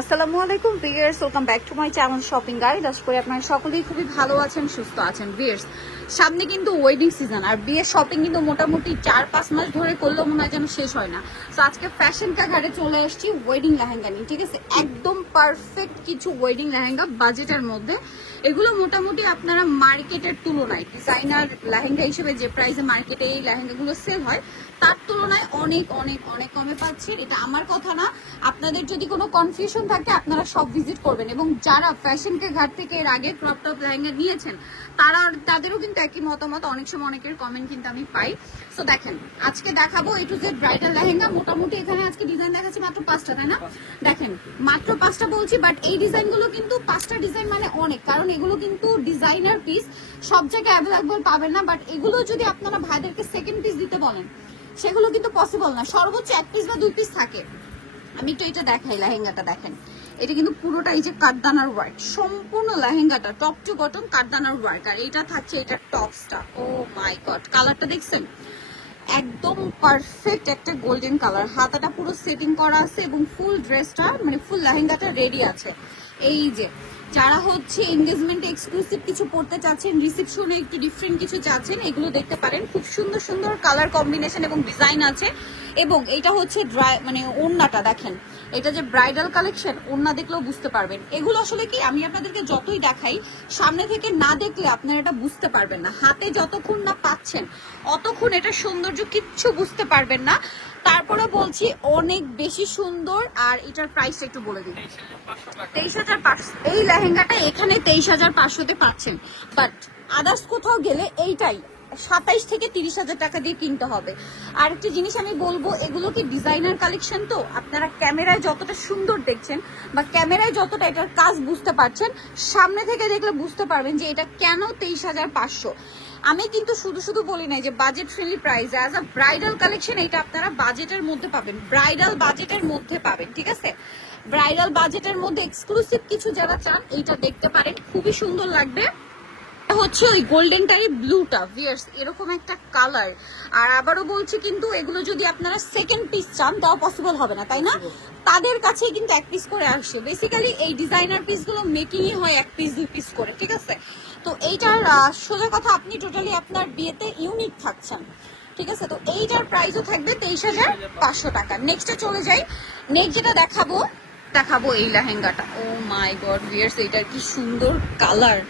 আসসালামু আলাইকুম viewers, welcome back to my channel shopping guide. আশা করি আপনারা সকলেই খুবই ভালো আছেন, সুস্থ আছেন। ভিউয়ার্স, সামনে কিন্তু ওয়েডিং সিজন, আর বিয়ের শপিং কিন্তু মোটামুটি 4-5 মাস ধরে করলেও মনে হয় যেন শেষ হয় না। তো আজকে ফ্যাশন কা ঘাটে চলে আসছি ওয়েডিং লেহেঙ্গা নিয়ে, ঠিক আছে? একদম পারফেক্ট কিছু ওয়েডিং লেহেঙ্গা বাজেটের মধ্যে। এগুলো মোটামুটি আপনারা মার্কেটের তুলনায় ডিজাইনার লেহেঙ্গা হিসেবে যে প্রাইসে মার্কেটে এই লেহেঙ্গাগুলো সেল হয় তার তুলনায় অনেক অনেক অনেক কমে পাচ্ছেন। এটা আমার কথা না, আপনাদের যদি কোনো কনফিউশন থাকে আপনারা সব ভিজিট করবেন। এবং যারা ফ্যাশনকে ঘাট থেকে এর আগে ক্রপ টপ লেহেঙ্গা নিয়েছেন তাদেরও কিন্তু একই মতামত। অনেক সময় অনেকের কমেন্ট কিন্তু আমি পাই। সো দেখেন, আজকে দেখাবো A to Z bridal lehenga. মোটামুটি এখানে আজকে ডিজাইন দেখাচ্ছি মাত্র 5টা, তাই না? দেখেন, মাত্র 5টা বলছি, বাট এই ডিজাইনগুলো কিন্তু 5টা ডিজাইন মানে অনেক, কারণ এগুলো কিন্তু ডিজাইনার পিস, সব জায়গায় অ্যাভেলেবল পাবেন না। বাট এগুলো যদি আপনারা ভাইদেরকে সেকেন্ড পিস দিতে বলেন সেগুলো কিন্তু পসিবল না, সর্বোচ্চ 1 পিস বা 2 পিস থাকে। আমি একটু এটা দেখাই, লেহেঙ্গাটা দেখেন। এটা কিন্তু পুরোটা এই যে কাঠদানার ওয়ার্ক, সম্পূর্ণ লেহেঙ্গাটা টপ টু বটম কাঠদানার ওয়ার্ক। আর এটা থাকছে এটা টপসটা, ও মাই গড, কালারটা দেখছেন? একদম পারফেক্ট একটা গোল্ডেন কালার। হাতাটা পুরো সেটিং করা আছে এবং ফুল ড্রেসটা মানে ফুল লেহেঙ্গাটা রেডি আছে। এই যে যারা হচ্ছে এনগেজমেন্টে এক্সক্লুসিভ কিছু পড়তে চাচ্ছেন, রিসেপশনে একটু ডিফারেন্ট কিছু চাচ্ছেন, এগুলো দেখতে পারেন। খুব সুন্দর সুন্দর কালার কম্বিনেশন এবং ডিজাইন আছে। এবং এটা হচ্ছে মানে ওড়নাটা দেখেন, এটা যে ব্রাইডাল কালেকশন, ওড়না দেখলেও বুঝতে পারবেন। এগুলো আসলে কি, আমি আপনাদেরকে যতই দেখাই সামনে থেকে না দেখলে আপনারা এটা বুঝতে পারবেন না। হাতে যতক্ষণ না পাচ্ছেন অতক্ষণ এটা সৌন্দর্য কিচ্ছু বুঝতে পারবেন না। তারপরে বলছি অনেক বেশি সুন্দর। আর এটার প্রাইসটা একটু বলে দিন। 23,500 এই লেহেঙ্গাটা এখানে 23,500-তে পাচ্ছেন। বাট আদার্স কোথাও গেলে এইটাই 27 থেকে 30,000 টাকা দিয়ে কিনতে হবে। আর একটা জিনিস আমি বলবো, এগুলো কি ডিজাইনার কালেকশন, তো আপনারা ক্যামেরায় যতটা সুন্দর দেখছেন বা ক্যামেরায় যতটা এটার কাজ বুঝতে পারছেন, সামনে থেকে দেখলে বুঝতে পারবেন যে এটা কেন 23,500। আমি কিন্তু শুধু শুধু বলি নাই যে budget friendly price. As a bridal collection এটা আপনারা বাজেটের মধ্যে পাবেন, ব্রাইডাল বাজেটের মধ্যে পাবেন, ঠিক আছে? ব্রাইডাল বাজেটের মধ্যে এক্সক্লুসিভ কিছু যারা চান এইটা দেখতে পারেন, খুবই সুন্দর লাগবে। হচ্ছে ওই গোল্ডেন টাইপ ব্লুটা, ভিয়ার্স এরকম একটা কালার। আর আবারও বলছি, কিন্তু এগুলো যদি আপনারা সেকেন্ড পিস চান তাও পসিবল হবে না, তাই না? তাদের কাছে কিন্তু 1 পিস করে আসে। বেসিক্যালি এই ডিজাইনার পিসগুলো মেকিংই হয় 1 পিস 2 পিস করে, ঠিক আছে? তো এইটার সোজা কথা, আপনি টোটালি আপনার বিয়েতে ইউনিক থাকছেন, ঠিক আছে? তো এইটার প্রাইসও থাকবে 23,500 টাকা। নেক্সটে চলে যাই। নেক্সট যেটা দেখাবো এই লেহেঙ্গাটা। ও মাই গড ভিয়ার্স, এইটার কি সুন্দর কালার।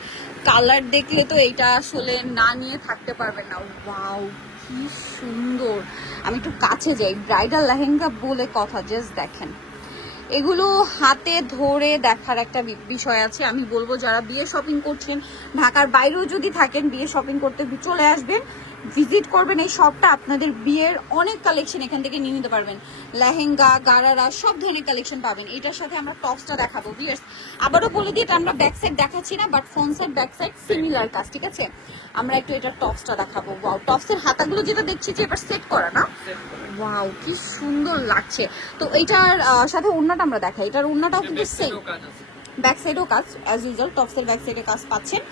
কালার দেখলে তো এইটা আসলে না নিয়ে থাকতে পারবেন না। ওয়াও, কি সুন্দর। আমি একটু কাছে যাই। ব্রাইডাল লেহেঙ্গা বলে কথা, জাস্ট দেখেন। এগুলো হাতে ধরে দেখার একটা বিষয় আছে। আমি বলবো যারা বিয়ে শপিং করছেন, ঢাকার বাইরেও যদি থাকেন, বিয়ে শপিং করতে চলে আসবেন, ভিজিট করবেন এই শপটা। আপনাদের বিয়ের অনেক কালেকশন এখান থেকে নিয়ে নিতে পারবেন। লেহেঙ্গা, গারারা, সব ধরনের কালেকশন পাবেন। এটার সাথে আমরা টপসটা দেখাবো। ভিউয়ার্স আবারও বলে দিই, এটা আমরা ব্যাক সাইড দেখাচ্ছি না, but front side back side similar কাজ, ঠিক আছে? আমরা একটু এটার টপসটা দেখাবো। ওয়াও, টপসের হাতাগুলো যেটা দেখছি যে এবার সেট করা না, ওয়াও কি সুন্দর লাগছে। তো এইটার সাথে ওড়নাটা আমরা দেখাই। এটার ওড়নাটাও কিন্তু সেম, ব্যাক সাইডও কাজ অ্যাজ ইউজুয়াল। টপসের ব্যাক সাইডে কাজ পাচ্ছেন,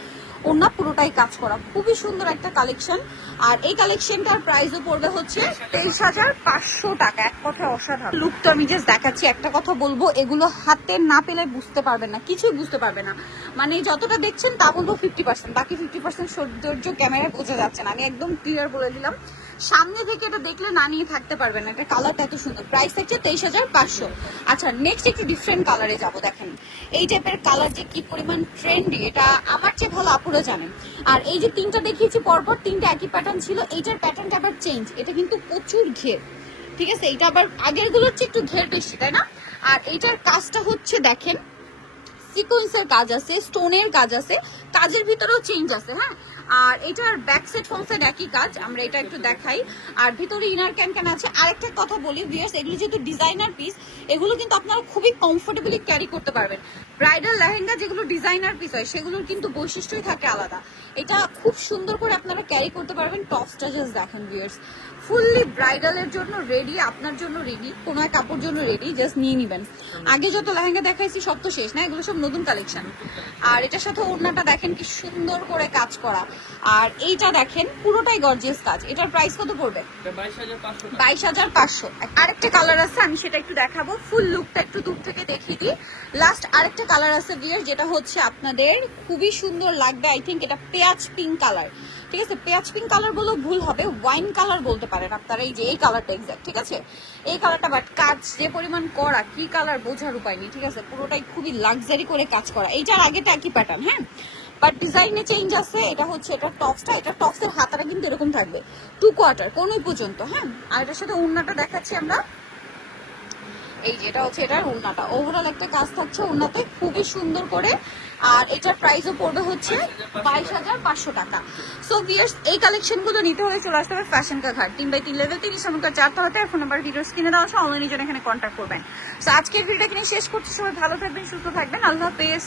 ওড়না পুরোটাই কাজ করা। খুবই সুন্দর একটা কালেকশন। আর এই কালেকশনটার প্রাইসও পড়বে হচ্ছে 23,500 টাকা। এক কথায় অসাধারণ। লুকটা আমি জাস্ট দেখাচ্ছি। একটা কথা বলবো, এগুলো হাতে না পেলে বুঝতে পারবেন না, কিছুই বুঝতে পারবে না। মানে যতটা দেখছেন তা বলবো 50%, বাকি 50% সৌন্দর্য ক্যামেরায় বোঝা যাচ্ছে না। আমি একদম ক্লিয়ার বলে দিলাম, সামনে থেকে এটা দেখলে না নিয়ে থাকতে পারবেন না। এটা কালারটা এত সুন্দর। প্রাইস হচ্ছে 23,500। আচ্ছা, নেক্সট একটু ডিফারেন্ট কালারে যাবো। দেখেন এই টাইপের কালার যে কি পরিমাণ ট্রেন্ডি, এটা আমার চেয়ে ভালো আপুরা জানেন। আর এই যে 3টা দেখিয়েছি পরপর, 3টা একই প্যাটার্ন ছিল। এইটার প্যাটার্নটা আবার চেঞ্জ। এটা কিন্তু প্রচুর ঘের, ঠিক আছে? এটা আবার আগের গুলোর চেয়ে একটু ঘের বেশি, তাই না? আর এইটার কাজটা হচ্ছে দেখেন, সিকোয়েন্সের কাজ আছে, স্টোনের কাজ আছে, কাজের ভিতরেও চেঞ্জ আছে। হ্যাঁ, আর এটার ব্যাক সাইড ফ্রন্ট সাইড একই কাজ। আমরা এটা একটু দেখাই। আর ভিতরে ইনার ক্যান আছে। আরেকটা কথা বলি ভিউয়ার্স, এগুলো যেহেতু ডিজাইনার পিস, এগুলো কিন্তু আপনারা খুবই কমফোর্টেবলি ক্যারি করতে পারবেন। ব্রাইডাল লেহেঙ্গা যেগুলো ডিজাইনার পিস হয় সেগুলোর কিন্তু বৈশিষ্ট্যই থাকে আলাদা। এটা খুব সুন্দর করে আপনারা ক্যারি করতে পারবেন। টপসটা জাস্ট দেখেন ভিউয়ার্স, ফুললি ব্রাইডালের জন্য রেডি, আপনার জন্য রেডি, কোনো এক কাপড় জন্য রেডি, জাস্ট নিয়ে নিবেন। আগে যত লেহেঙ্গা দেখাইছি সব তো শেষ না, এগুলো সব নতুন কালেকশন। আর এটার সাথে ওড়নাটা দেখেন কি সুন্দর করে কাজ করা, আর এইটা দেখেন পুরোটাই গর্জিয়াস কাজ। এটার প্রাইস কত পড়বে? 22,500। আরেকটা কালার আছে, আমি সেটা একটু দেখাবো, ফুল লুকটা একটু দূর থেকে দেখিয়ে দিই। লাস্ট আরেকটা কালার আছে ভিউয়ার, যেটা হচ্ছে আপনাদের খুবই সুন্দর লাগবে। আই থিঙ্ক এটা পেঁয়াজ পিঙ্ক কালার, ঠিক আছে? পেঁয়াজ পিঙ্ক কালার বলেও ভুল হবে, ওয়াইন কালার বলতে পারেন আপনারা। এই যে এই কালারটা এক্সাক্ট, ঠিক আছে? এই কালারটা, বাট কাজ যে পরিমাণ করা, কি কালার বোঝার উপায় নেই, ঠিক আছে? পুরোটাই খুবই লাক্সারি করে কাজ করা। এইটার আগেটা একই প্যাটার্ন, হ্যাঁ, বাট ডিজাইনে চেঞ্জ আছে। এটা হচ্ছে এটা টপসটা, এটা টপসের হাতাটা কিন্তু এরকম থাকবে 2 কোয়ার্টার কোনই পর্যন্ত, হ্যাঁ। আর এটার সাথে ওড়নাটা দেখাচ্ছি আমরা, এই যে এটা হচ্ছে এটার ওড়নাটা, ওভারঅল একটা কাজ থাকছে ওড়নাতে খুবই সুন্দর করে। আর এটার প্রাইসও পড়বে হচ্ছে 22,500 টাকা। সো ভিউয়ার্স, এই কালেকশনগুলো নিতে হলে চলে আসতে হবে ফ্যাশন কা ঘাট 3/3 লেভেল 30 নম্বর 4 তলাতে। ফোন নাম্বার ভিডিও স্ক্রিনে দেওয়া আছে, অনলাইনে জন্য এখানে কন্ট্যাক্ট করবেন। সো আজকের ভিডিওটা এখানে শেষ করছি, সবাই ভালো থাকবেন, সুস্থ থাকবেন, আল্লাহ হাফেজ।